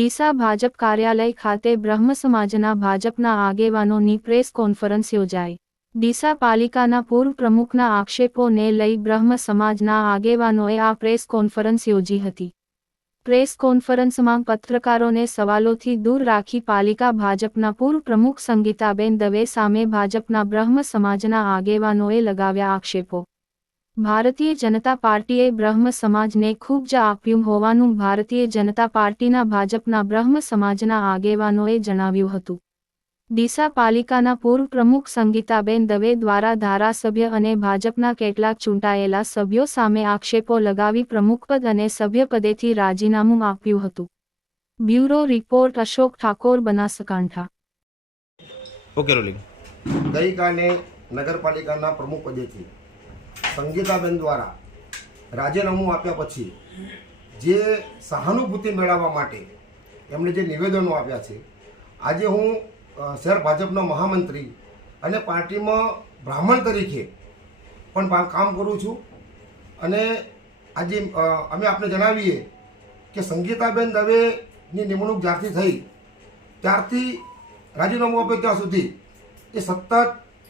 ડીસા ભાજપ કાર્યાલય ખાતે બ્રહ્મ સમાજના ભાજપના આગેવાનોની પ્રેસ કોન્ફરન્સ યોજાઈ. ડીસા પાલિકાના પૂર્વ પ્રમુખના આક્ષેપોને લઈ બ્રહ્મ સમાજના આગેવાનોએ આ પ્રેસ કોન્ફરન્સ યોજી હતી. પ્રેસ કોન્ફરન્સમાં પત્રકારોને સવાલોથી દૂર રાખી પાલિકા ભાજપના પૂર્વ પ્રમુખ સંગીતાબેન દવે સામે ભાજપના બ્રહ્મ સમાજના આગેવાનોએ લગાવ્યા આક્ષેપો. ભારતીય જનતા પાર્ટીએ બ્રહ્મ સમાજને ખૂબ જ આપ્યું હોવાનું ભારતીય જનતા પાર્ટીના ભાજપના બ્રહ્મ સમાજના આગેવાનોએ જણાવ્યું હતું. ડીસા પાલિકાના પૂર્વ પ્રમુખ સંગીતાબેન દવે દ્વારા ધારાસભ્ય અને ભાજપના કેટલાક ચૂંટાયેલા સભ્યો સામે આક્ષેપો લગાવી પ્રમુખપદ અને સભ્યપદેથી રાજીનામું આપ્યું હતું. Bureau report Ashok Thakor Banaskantha. Okay rolling ગઈકાલે નગરપાલિકાના પ્રમુખ પદેથી સંગીતાબેન દ્વારા રાજીનામું આપ્યા પછી જે સહાનુભૂતિ મેળવવા માટે એમણે જે નિવેદનો આપ્યા છે આજે હું શહેર ભાજપનો મહામંત્રી અને પાર્ટીમાં બ્રાહ્મણ તરીકે પણ કામ કરું છું. અને આજે અમે આપને જણાવીએ કે સંગીતાબેન દવેની નિમણૂક જ્યારથી થઈ, ત્યારથી રાજીનામું આપ્યું ત્યાં સુધી એ સતત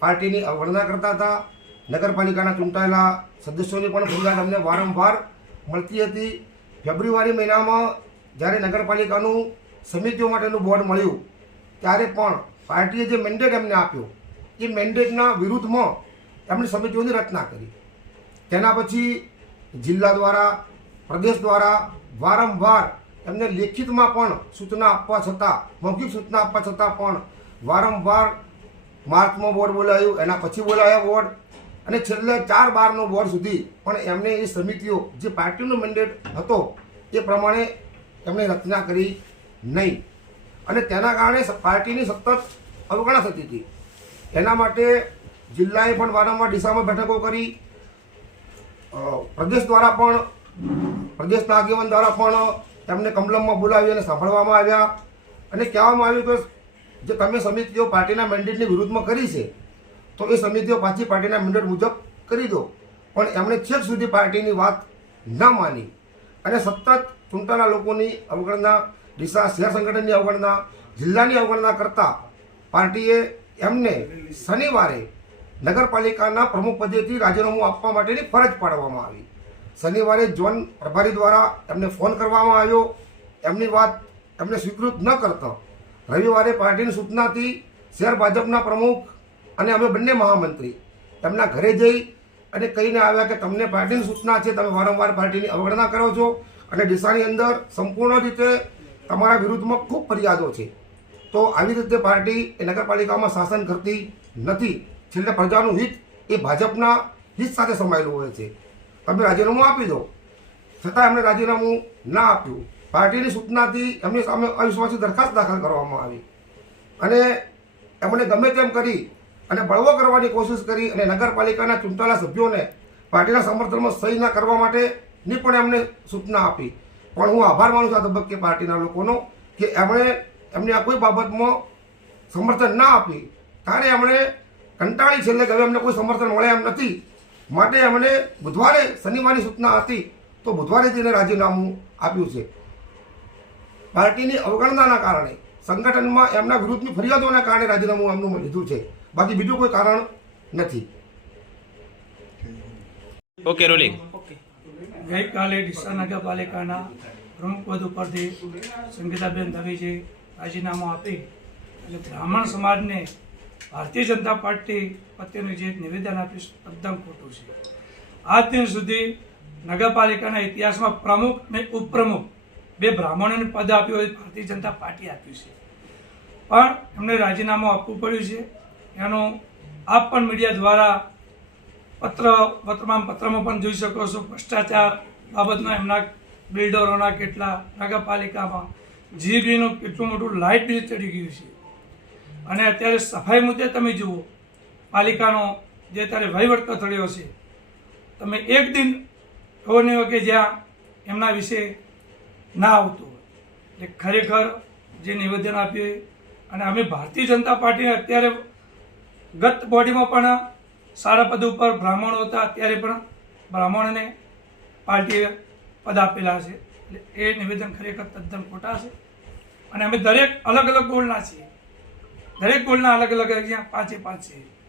પાર્ટીની અવગણના કરતા હતા. નગરપાલિકાના ચૂંટાયેલા સદસ્યોની પણ ફરિયાદ અમને વારંવાર મળતી હતી. ફેબ્રુઆરી મહિનામાં જ્યારે નગરપાલિકાનું સમિતિઓ માટેનું બોર્ડ મળ્યું ત્યારે પણ પાર્ટીએ જે મેન્ડેટ એમને આપ્યો, એ મેન્ડેટના વિરુદ્ધમાં એમણે સમિતિઓની રચના કરી. તેના પછી જિલ્લા દ્વારા, પ્રદેશ દ્વારા વારંવાર એમને લેખિતમાં પણ સૂચના આપવા છતાં, મૌખિક સૂચના આપવા છતાં પણ વારંવાર માર્ચમાં બોર્ડ બોલાયું, એના પછી બોલાયા બોર્ડ અને છેલ્લે ચાર બારનો બોર્ડ સુધી પણ એમને એ સમિતિઓ, જે પાર્ટીનો મેન્ડેટ હતો, એ પ્રમાણે એમણે રચના કરી નહીં. અને તેના કારણે પાર્ટીની સતત અવગણના થતી હતી. એના માટે જિલ્લાએ પણ વારંવાર દિશામાં બેઠકો કરી. પ્રદેશ દ્વારા પણ પ્રદેશના આગેવાન દ્વારા પણ તેમને કમલમમાં બોલાવી અને સાંભળવામાં આવ્યા. અને કહેવામાં આવ્યું કે જે તમે સમિતિઓ પાર્ટીના મેન્ડેટની વિરુદ્ધમાં કરી છે, તો એ સમિતિઓ પાછી પાર્ટીના મેન્ડેટ મુજબ કરી દો. પણ એમણે છેક સુધી પાર્ટીની વાત ન માની. અને સતત ચૂંટાયેલા લોકોની અવગણના ડીસા શહેર સંગઠનની અવગણના, જિલ્લાની અવગણના કરતા પાર્ટીએ એમને શનિવારે નગરપાલિકાના પ્રમુખ પદેથી રાજીનામું આપવા માટેની ફરજ પાડવામાં આવી. શનિવારે જોન પ્રભારી દ્વારા એમને ફોન કરવામાં આવ્યો. એમની વાત એમને સ્વીકૃત ન કરતો રવિવારે પાર્ટીની સૂચનાથી શહેર ભાજપના પ્રમુખ અને અમે બંને મહામંત્રી. એમના ઘરે જઈ અને કહીને આવ્યા કે તમને પાર્ટીની સૂચના છે, તમે વારંવાર પાર્ટીની અવગણના કરો છો અને ડીસાની અંદર સંપૂર્ણ રીતે તમારા વિરુદ્ધમાં ખૂબ ફરિયાદો છે. તો આવી રીતે પાર્ટી એ નગરપાલિકામાં શાસન કરતી નથી. છેલ્લે પ્રજાનું હિત એ ભાજપના હિત સાથે સમાયેલું હોય છે. તમે રાજીનામું આપી દો. છતાં એમણે રાજીનામું ના આપ્યું. પાર્ટીની સૂચનાથી એમની સામે અવિશ્વાસી દરખાસ્ત દાખલ કરવામાં આવી. અને એમણે ગમે તેમ કરી અને બળવો કરવાની કોશિશ કરી અને નગરપાલિકાના ચૂંટાયેલા સભ્યોને પાર્ટીના સમર્થનમાં સહી ના કરવા માટેની પણ એમને સૂચના આપી. પણ હું આભાર માનું છું આ તબક્કે પાર્ટીના લોકોનો કે એમણે એમને આ કોઈ બાબતમાં સમર્થન ના આપી. ત્યારે એમણે કંટાળી છેલ્લે કે હવે એમને કોઈ સમર્થન મળે એમ નથી. માટે એમણે બુધવારે શનિવારની સૂચના હતી તો બુધવારે તેને રાજીનામું આપ્યું છે. પાર્ટીની અવગણનાના કારણે સંગઠનમાં એમના વિરુદ્ધની ફરિયાદોના કારણે રાજીનામું એમનું લીધું છે. બાકી બીજું કોઈ કારણ નથી. ઓકે રોલિંગ ગઈકાલે ડીસા નગરપાલિકાના પ્રમુખ પદ ઉપરથી સંગીતાબેન દવેજી રાજીનામું આપી એટલે બ્રાહ્મણ સમાજને ભારતીય જનતા પાર્ટી પ્રત્યેનું જે નિવેદન આપ્યું તદ્દન ખોટું છે. આજ દિન સુધી નગરપાલિકાના ઇતિહાસમાં પ્રમુખ અને ઉપપ્રમુખ બે બ્રાહ્મણોને પદ આપ્યું હોય ભારતીય જનતા પાર્ટી આપ્યું છે. પણ એમને રાજીનામું આપવું પડ્યું છે. એનું આપ પણ મીડિયા દ્વારા પત્ર, પત્રમાં પત્રમાં પણ જોઈ શકો છો. ભ્રષ્ટાચાર બાબતના એમના બિલ્ડરોના કેટલા નગરપાલિકામાં. જીબીનું કેટલું મોટું લાઇટ બિલ ચડી ગયું છે. અને અત્યારે સફાઈ મુદ્દે તમે જુઓ, પાલિકાનો જે અત્યારે વહીવટ કથળ્યો છે, તમે એક દિન એવો નહીં કે જ્યાં એમના વિશે ના આવતું હોય. એટલે ખરેખર જે નિવેદન આપ્યું અને અમે ભારતીય જનતા પાર્ટીને અત્યારે ગત બોડીમાં પણ સારા પદ ઉપર બ્રાહ્મણો હતા, અત્યારે પણ બ્રાહ્મણને પાર્ટીએ પદ આપેલા છે. એટલે એ નિવેદન ખરેખર તદ્દન ખોટા છે. અને અમે દરેક અલગ અલગ ગોળના છીએ. દરેક ગોળના અલગ અલગ અહીંયા પાંચે પાંચ છે.